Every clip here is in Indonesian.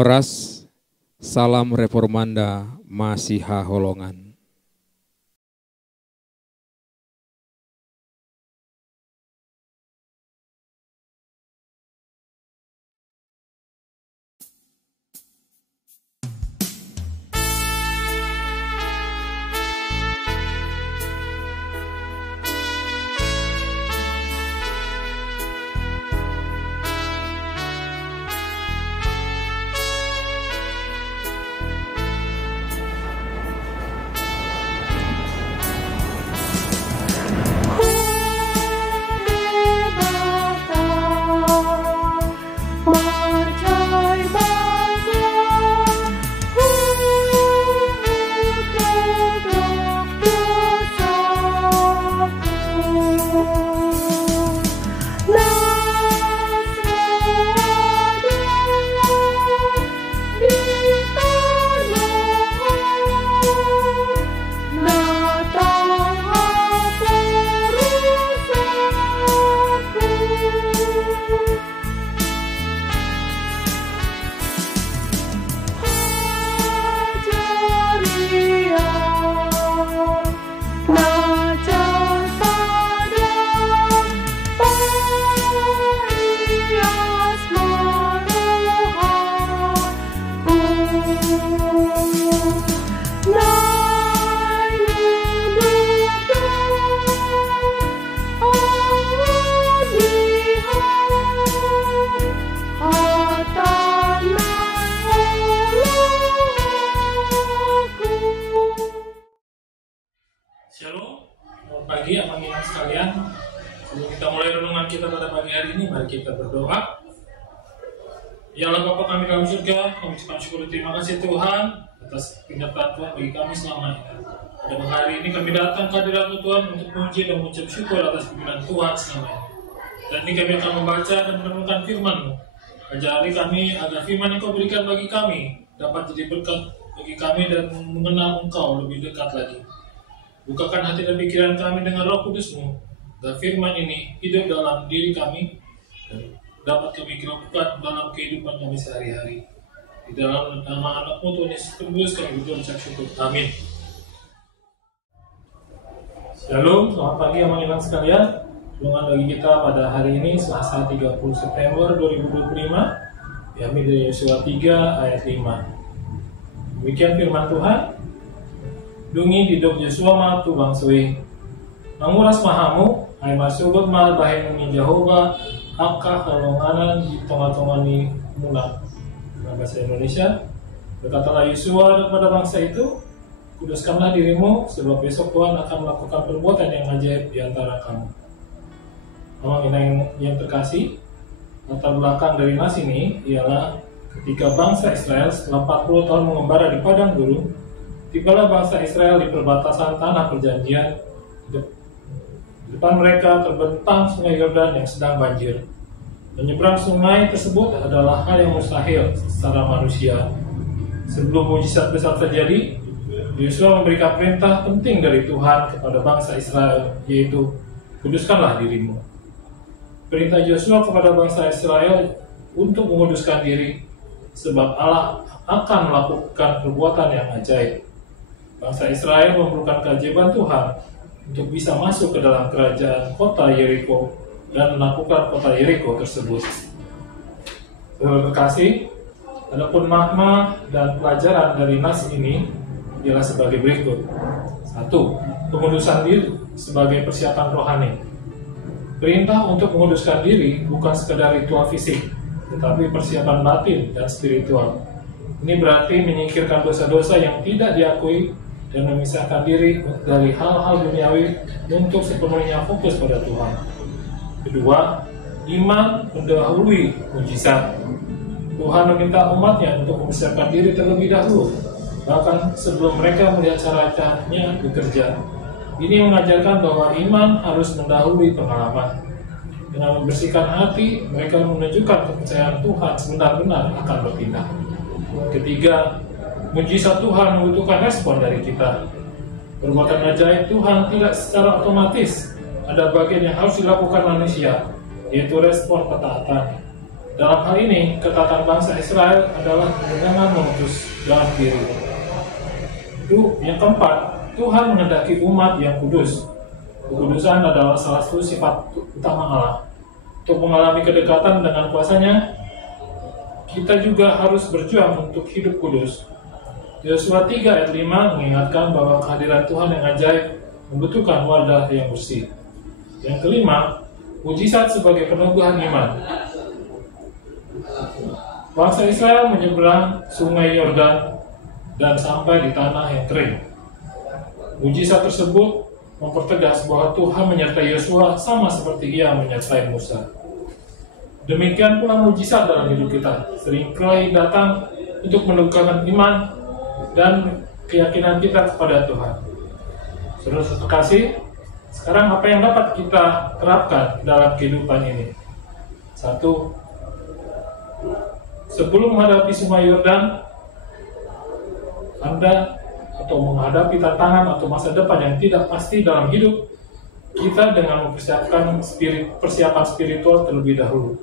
Horas, salam reformanda Masiha Holongan. Shalom, selamat pagi teman-teman sekalian. Sebelum kita mulai renungan kita pada pagi hari ini, mari kita berdoa. Ya Allah Bapa kami dalam surga, kami ucapkan syukur dan terima kasih Tuhan atas penyertaan Tuhan bagi kami selama ini. Pada hari ini kami datang ke hadirat Tuhan untuk memuji dan mengucap syukur atas pimpinan Tuhan selama ini. Dan ini kami akan membaca dan menemukan firman-Mu. Ajari kami agar firman yang Kau berikan bagi kami dapat jadi berkat bagi kami dan mengenal Engkau lebih dekat lagi. Bukakan hati dan pikiran kami dengan Roh Kudus-Mu, dan firman ini hidup dalam diri kami dan dapat kami lakukan dalam kehidupan kami sehari-hari. Di dalam nama anak-Mu Tuhan Yesus Kristus kami berucap syukur. Amin. Shalom, selamat pagi teman-teman sekalian. Renungan bagi kita pada hari ini Selasa 30 September 2025, diambil dari Yosua 3 ayat 5. Demikian firman Tuhan. Dungi hidup Yosua matu bangsui menguras mahamu ay masugod mal bahin ni Jehovah aka kalonganan di tengah-tengah ni mula. Dalam bahasa Indonesia, berkatalah Yosua kepada bangsa itu, kuduskanlah dirimu sebab besok Tuhan akan melakukan perbuatan yang ajaib di antara kamu. Teman-teman yang terkasih, latar belakang dari nas ini ialah ketika bangsa Israel setelah 40 tahun mengembara di padang gurun, tibalah bangsa Israel di perbatasan tanah perjanjian. Di depan mereka terbentang sungai Yordan yang sedang banjir. Menyeberang sungai tersebut adalah hal yang mustahil secara manusia. Sebelum mujizat besar terjadi, Yosua memberikan perintah penting dari Tuhan kepada bangsa Israel, yaitu kuduskanlah dirimu. Perintah Yosua kepada bangsa Israel untuk menguduskan diri, sebab Allah akan melakukan perbuatan yang ajaib. Bangsa Israel memerlukan keajaiban Tuhan untuk bisa masuk ke dalam kerajaan kota Yeriko dan menaklukkan kota Yeriko tersebut. Saudara terkasih, adapun makna dan pelajaran dari nas ini ialah sebagai berikut. 1. Pengudusan diri sebagai persiapan rohani. Perintah untuk menguduskan diri bukan sekedar ritual fisik, tetapi persiapan batin dan spiritual. Ini berarti menyingkirkan dosa-dosa yang tidak diakui dan memisahkan diri dari hal-hal duniawi untuk sepenuhnya fokus pada Tuhan. Kedua, iman mendahului mujizat. Tuhan meminta umatnya untuk mempersiapkan diri terlebih dahulu, bahkan sebelum mereka melihat caranya bekerja. Ini mengajarkan bahwa iman harus mendahului pengalaman. Dengan membersihkan hati, mereka menunjukkan kepercayaan Tuhan sebenar-benar akan bertindak. Ketiga, mujizat Tuhan membutuhkan respon dari kita. Perbuatan ajaib Tuhan tidak secara otomatis. Ada bagian yang harus dilakukan manusia, yaitu respon ketaatan. Dalam hal ini, ketatan bangsa Israel adalah dengan mengutus dalam diri. Yang keempat, Tuhan menghendaki umat yang kudus. Kekudusan adalah salah satu sifat utama Allah. Untuk mengalami kedekatan dengan kuasa-Nya, kita juga harus berjuang untuk hidup kudus. Yosua 3 ayat 5 mengingatkan bahwa kehadiran Tuhan yang ajaib membutuhkan wadah yang bersih. Yang kelima, mujizat sebagai peneguhan iman. Bangsa Israel menyeberang sungai Yordan dan sampai di tanah yang kering. Mujizat tersebut mempertegas bahwa Tuhan menyertai Yosua sama seperti Ia menyertai Musa. Demikian pula mujizat dalam hidup kita seringkali datang untuk menegakkan iman dan keyakinan kita kepada Tuhan. Saudara terkasih, sekarang apa yang dapat kita terapkan dalam kehidupan ini? 1. Sebelum menghadapi sungai Yordan, Anda atau menghadapi tantangan atau masa depan yang tidak pasti dalam hidup, kita dengan mempersiapkan persiapan spiritual terlebih dahulu.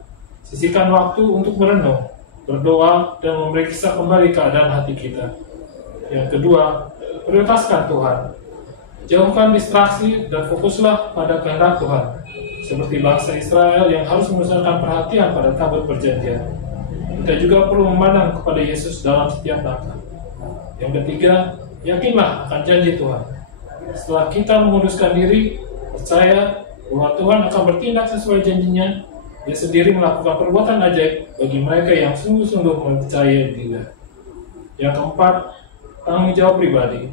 Sisihkan waktu untuk merenung, berdoa, dan memeriksa kembali keadaan hati kita. Yang kedua, prioritaskan Tuhan. Jauhkan distraksi dan fokuslah pada kehendak Tuhan. Seperti bangsa Israel yang harus memusatkan perhatian pada tabut perjanjian. Kita juga perlu memandang kepada Yesus dalam setiap langkah. Yang ketiga, yakinlah akan janji Tuhan. Setelah kita menguduskan diri, percaya bahwa Tuhan akan bertindak sesuai janjinya. Dia sendiri melakukan perbuatan ajaib bagi mereka yang sungguh-sungguh percaya Dia. Yang keempat, tanggung jawab pribadi.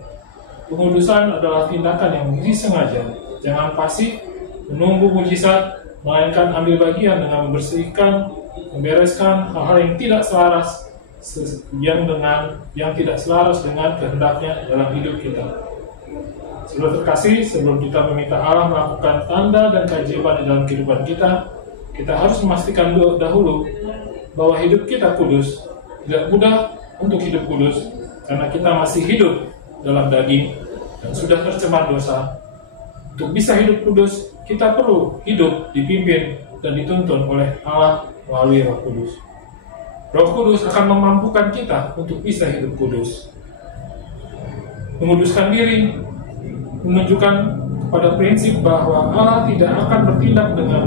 Pengudusan adalah tindakan yang disengaja. Jangan pasif menunggu mujizat, melainkan ambil bagian dengan membersihkan, membereskan hal-hal yang tidak selaras tidak selaras dengan kehendaknya dalam hidup kita. Saudara terkasih, sebelum kita meminta Allah melakukan tanda dan keajaiban di dalam kehidupan kita harus memastikan dahulu bahwa hidup kita kudus. Tidak mudah untuk hidup kudus karena kita masih hidup dalam daging dan sudah tercemar dosa. Untuk bisa hidup kudus, kita perlu hidup dipimpin dan dituntun oleh Allah melalui Roh Kudus. Roh Kudus akan memampukan kita untuk bisa hidup kudus. Menguduskan diri menunjukkan kepada prinsip bahwa Allah tidak akan bertindak dengan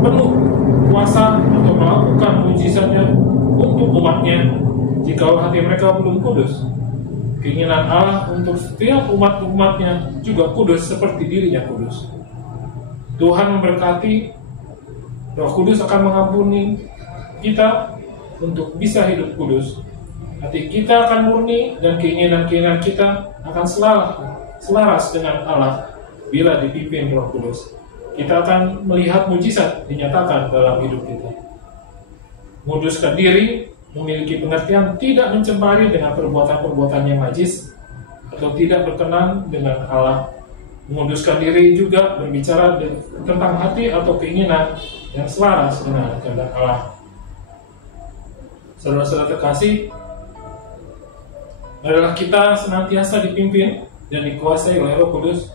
penuh kuasa atau melakukan mujizatnya untuk umatnya jika hati mereka belum kudus. Keinginan Allah untuk setiap umat-umatnya juga kudus seperti dirinya kudus. Tuhan memberkati. Roh Kudus akan mengampuni kita untuk bisa hidup kudus. Hati kita akan murni dan keinginan-keinginan kita akan selaras dengan Allah bila dipimpin Roh Kudus. Kita akan melihat mujizat dinyatakan dalam hidup kita. Menguduskan diri memiliki pengertian tidak mencemari dengan perbuatan-perbuatan yang najis atau tidak berkenan dengan Allah. Menguduskan diri juga berbicara tentang hati atau keinginan yang selaras dengan kehendak Allah. Saudara-saudara terkasih, adalah kita senantiasa dipimpin dan dikuasai oleh Roh Kudus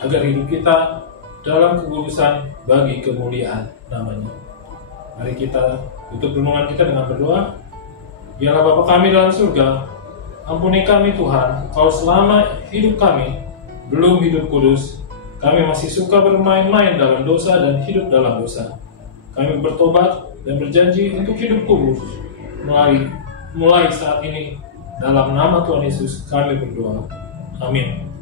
agar hidup kita dalam kekudusan bagi kemuliaan namanya. Mari kita tutup renungan kita dengan berdoa. Biarlah Bapa kami dalam surga, ampuni kami Tuhan, kalau selama hidup kami belum hidup kudus, kami masih suka bermain-main dalam dosa dan hidup dalam dosa. Kami bertobat dan berjanji untuk hidup kudus mulai saat ini. Dalam nama Tuhan Yesus kami berdoa. Amin.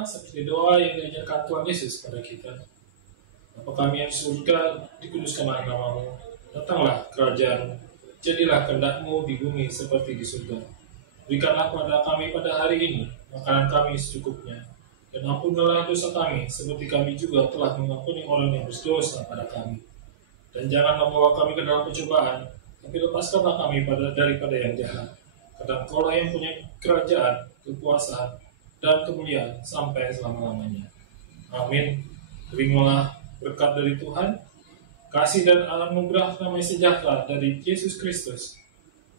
Seperti doa yang diajarkan Tuhan Yesus pada kita. Bapa kami yang di surga, dikuduskanlah nama-Mu, Datanglah kerajaan, jadilah kehendak-Mu di bumi seperti di surga. Berikanlah kepada kami pada hari ini makanan kami secukupnya, dan ampunilah dosa kami seperti kami juga telah mengampuni orang yang berdosa pada kami. Dan jangan membawa kami ke dalam pencobaan, tapi lepaskanlah kami daripada yang jahat. Karena Engkaulah yang punya kerajaan, kekuasaan, dan kemuliaan sampai selama-lamanya. Amin. Terimalah berkat dari Tuhan, kasih dan anugerah damai sejahtera dari Yesus Kristus,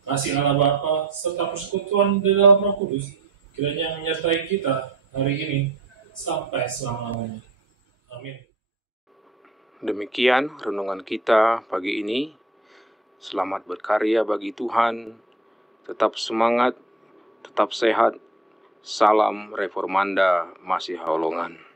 kasih Allah Bapa serta persekutuan di dalam Roh Kudus kiranya menyertai kita hari ini sampai selama-lamanya. Amin. Demikian renungan kita pagi ini. Selamat berkarya bagi Tuhan. Tetap semangat, tetap sehat. Salam Reformanda Masiha Holongan.